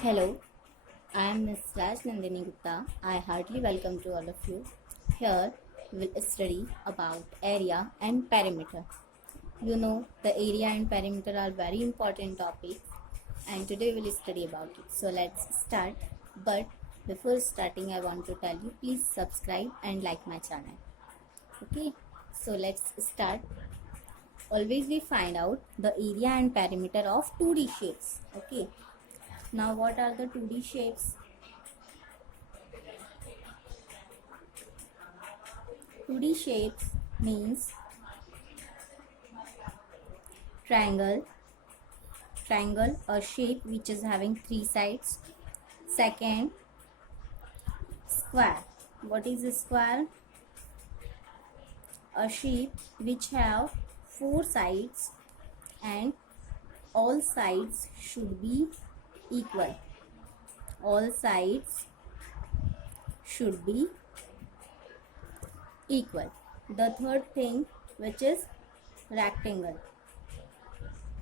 Hello, I am Ms. Raj Nandini Gupta. I heartily welcome to all of you. Here we will study about area and perimeter. You know the area and perimeter are very important topics and today we will study about it. So let's start. But before starting I want to tell you please subscribe and like my channel. Okay, so let's start. Always we find out the area and perimeter of 2D shapes. Okay, now what are the 2D shapes? 2D shapes means triangle, a shape which is having three sides. Second, square. What is a square? A shape which have four sides and all sides should be equal. All sides should be equal. The third thing which is rectangle.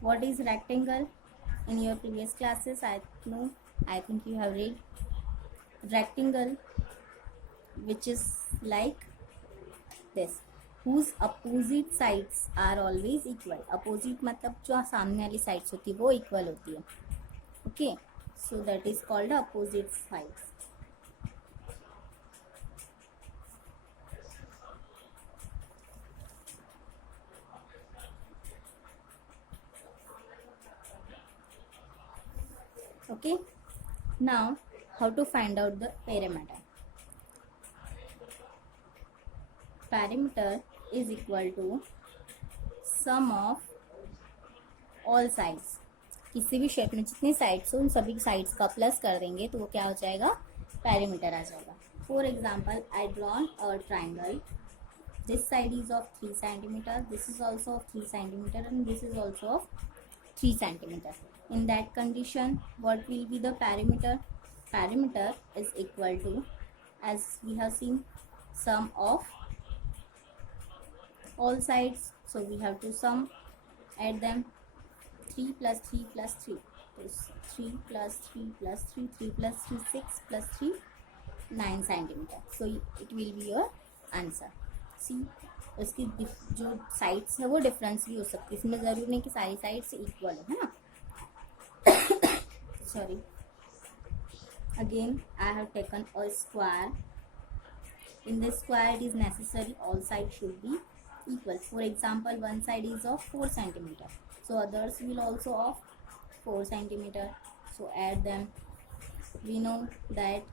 What is rectangle? In your previous classes I think you have read rectangle which is like this, whose opposite sides are always equal. Opposite मतलब जो सामने वाली sides होती है वो equal होती है. Okay, so that is called opposite sides. Okay, now how to find out the perimeter? Perimeter is equal to sum of all sides. किसी भी शेप में जितनी साइड्स हो उन सभी साइड्स का प्लस कर देंगे तो वो क्या हो जाएगा? पेरीमीटर आ जाएगा. For example I drawn a triangle. This side is of 3 centimeter. This is also of 3 centimeter and this is also of 3 centimeter. In that condition, what will be the perimeter? Perimeter is equal to, as we have seen, sum of all sides. So we have to sum, add them. 3 plus 3 plus 3 is 3 plus 3 plus 3, 3 plus 3 6 plus 3 9 centimeter. So it will be your answer. सी उसकी जो sides है वो difference भी हो सकती है. इसमें ज़रूर नहीं कि सारी साइड्स इक्वल है ना. Sorry, again I have taken a square. In this square it is necessary all side should be equal. For example, one side is of 4 centimeter, so others will also of 4 centimeter. So add them. We know that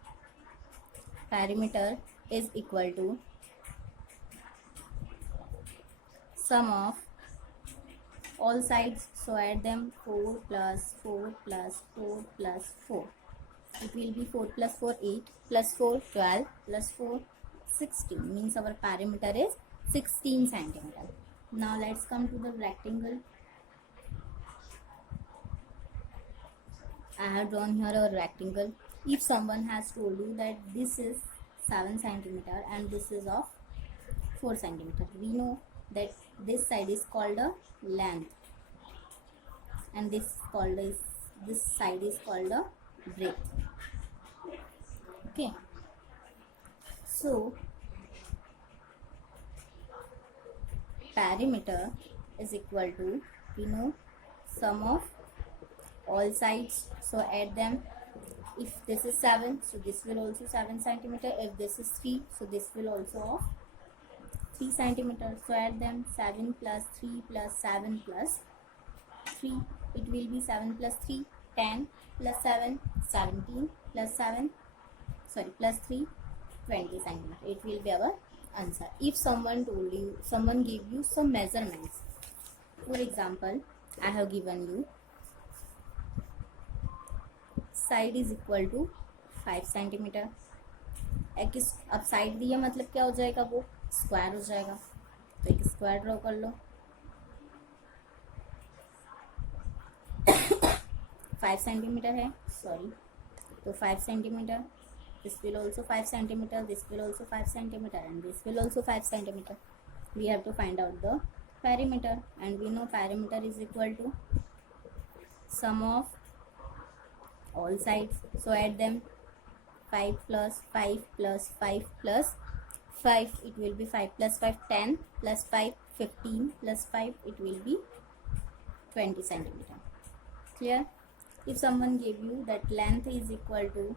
perimeter is equal to sum of all sides. So add them. 4 plus 4 plus 4 plus 4. It will be 4 plus 4 8 plus 4 12 plus 4 16. Means our perimeter is 16 centimeter. Now let's come to the rectangle. I have drawn here a rectangle. If someone has told you that this is 7 centimeter and this is of 4 centimeter, we know that this side is called a length and this side is called a breadth. Okay, so perimeter is equal to, we know, sum of all sides. So add them. If this is 7, so this will also 7 centimeter. If this is 3, so this will also of 3 centimeter. So add them. 7 plus 3 plus 7 plus 3. It will be 7 plus 3 10 plus 7 17 plus 7 plus 3 20 centimeter. It will be our answer. If someone gave you some measurements, for example, I have given you side is equal to 5 centimeter. अब side दिया मतलब क्या हो जाएगा? वो square हो जाएगा. तो एक स्क्वायर ड्रॉ कर लो. 5 सेंटीमीटर है, सॉरी, तो 5 centimetre. This will also 5 centimeter, this will also 5 centimeter and this will also 5 centimeter. We have to find out the perimeter and we know perimeter is equal to sum of all sides, so add them. 5 plus 5 plus 5 plus 5, it will be 5 plus 5 10 plus 5 15 plus 5, it will be 20 centimeter. Clear? If someone gave you that length is equal to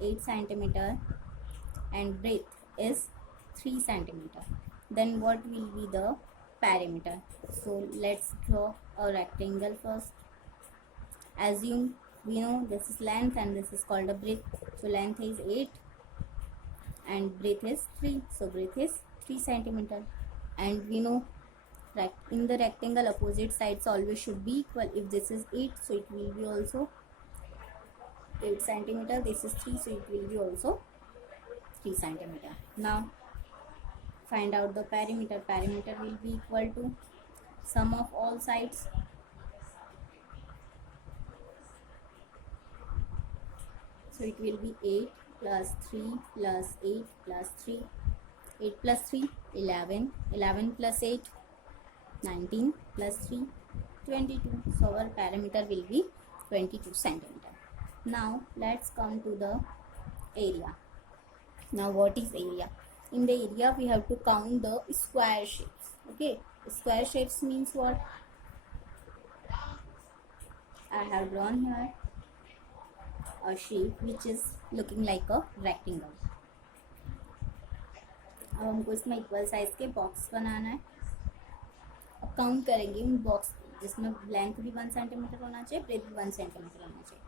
8 centimeter and breadth is 3 centimeter, then what will be the perimeter? So let's draw a rectangle first. Assume we know this is length and this is called a breadth. So length is 8 and breadth is 3. So breadth is 3 centimeter. And we know in the rectangle opposite sides always should be equal. If this is 8, so it will be also 8 centimeter. This is 3, so it will be also 3 centimeter. Now find out the perimeter. Perimeter will be equal to sum of all sides. So it will be 8 plus 3 plus 8 plus 3. 8 plus 3, 11. 11 plus 8, 19 plus 3, 22. So our perimeter will be 22 centimeter. Now let's come to the area. Now what is area? In the area we have to count the square shapes. Okay, square shapes means what? I have drawn here a shape which is looking like a rectangle. अब हमको इसमें equal size के box बनाना है. अब count करेंगे उन box जिसमें length भी 1 सेंटीमीटर होना चाहिए, ब्रेथ भी 1 सेंटीमीटर होना चाहिए.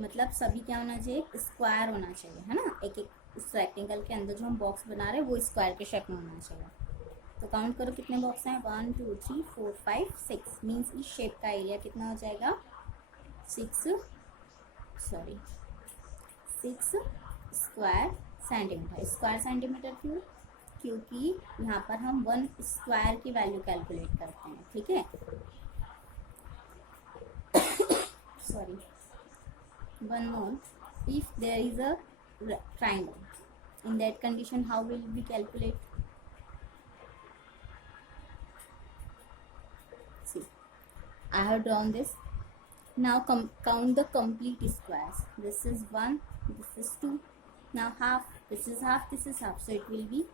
मतलब सभी क्या होना चाहिए? स्क्वायर होना चाहिए, है ना. एक एक इस रेक्टेंगल के अंदर जो हम बॉक्स बना रहे हैं वो स्क्वायर के शेप में होना चाहिए. तो काउंट करो कितने बॉक्स हैं. 1 2 3 4 5 6. मीन्स इस शेप का एरिया कितना हो जाएगा? 6 स्क्वायर सेंटीमीटर. स्क्वायर सेंटीमीटर क्यों? क्योंकि यहाँ पर हम 1 स्क्वायर की वैल्यू कैलकुलेट करते हैं. ठीक है. Sorry, one more. If there is a triangle, in that condition how will we calculate? See, I have drawn this. Now count the complete squares. This is 1, this is 2. Now half, this is half, this is half. So it will be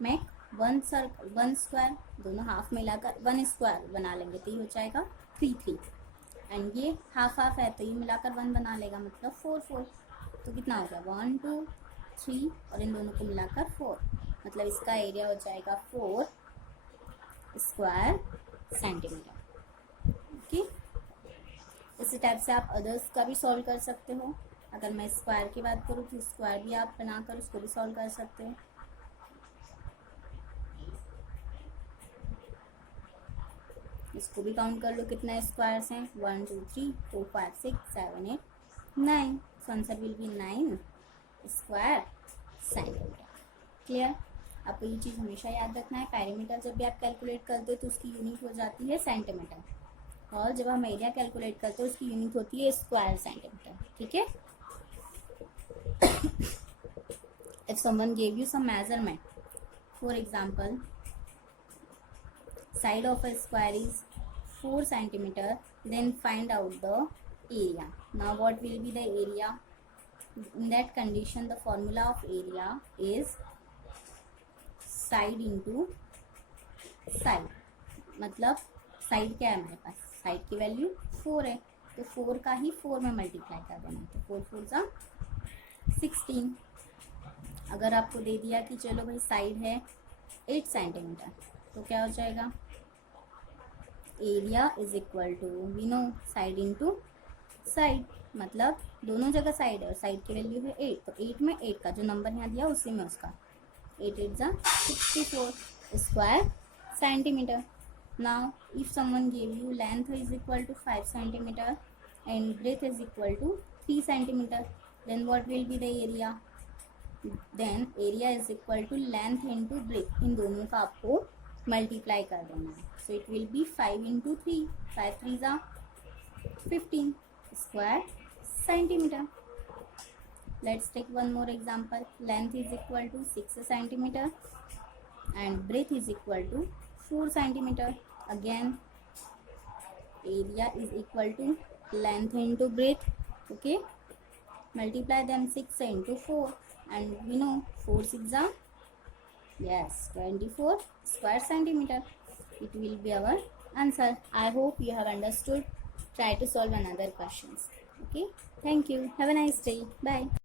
make 1 circle, 1 square. दोनों half मिलाकर 1 square बना लेंगे तो ये हो जाएगा 3 3. And ये half half है तो ये मिलाकर 1 बना लेगा, मतलब 4 4. तो कितना हो गया? 1 2 3 और इन दोनों को मिलाकर 4. मतलब इसका एरिया हो जाएगा 4 स्क्वायर सेंटीमीटर. ओके. इसी टाइप से आप अदर्स का भी सॉल्व कर सकते हो. अगर मैं स्क्वायर की बात करूँ तो स्क्वायर भी आप बनाकर उसको भी सॉल्व कर सकते हो. इसको भी काउंट कर लो कितना स्क्वायर्स हैं. 1 2 3 4 5 6 7 8 9. So answer will be 9 square centimetre. Clear? आपको ये चीज़ हमेशा याद रखना है. पेरीमीटर जब भी आप कैलकुलेट करते हो तो उसकी यूनिट हो जाती है सेंटीमीटर, और जब हम एरिया कैलकुलेट करते हैं उसकी यूनिट होती है स्क्वायर सेंटीमीटर. ठीक है. If someone gave you some measurement, for example side of a square is 4 centimeter, then find out the area. Now what will be the area? In that condition the formula of area is side into side. मतलब side क्या है हमारे पास? Side की value 4 है तो 4 का ही 4 में multiply कर देना. तो 4 4 जा 16. अगर आपको दे दिया कि चलो भाई साइड है 8 सेंटीमीटर, तो क्या हो जाएगा? Area is equal to, we know side into side, मतलब दोनों जगह साइड है और साइड की वैल्यू है 8. तो 8 में 8 का जो नंबर यहाँ दिया उसी में उसका 8 8 जा 64 square centimetre. Now if someone give you length is equal to 5 centimetre and breadth is equal to 3 centimetre, then what will be the area? Then area is equal to length into breadth. इन दोनों का आपको multiply कर देना है. So it will be 5 into 3. 5 3 जा 15 square centimetre. Let's take one more example. Length is equal to 6 centimetre and breadth is equal to 4 centimetre. Again area is equal to length into breadth. Okay, multiply them 6 into 4, and we know 4 6 are, yes, 24 square centimeter. It will be our answer. I hope you have understood. Try to solve another questions. Okay, thank you. Have a nice day. Bye.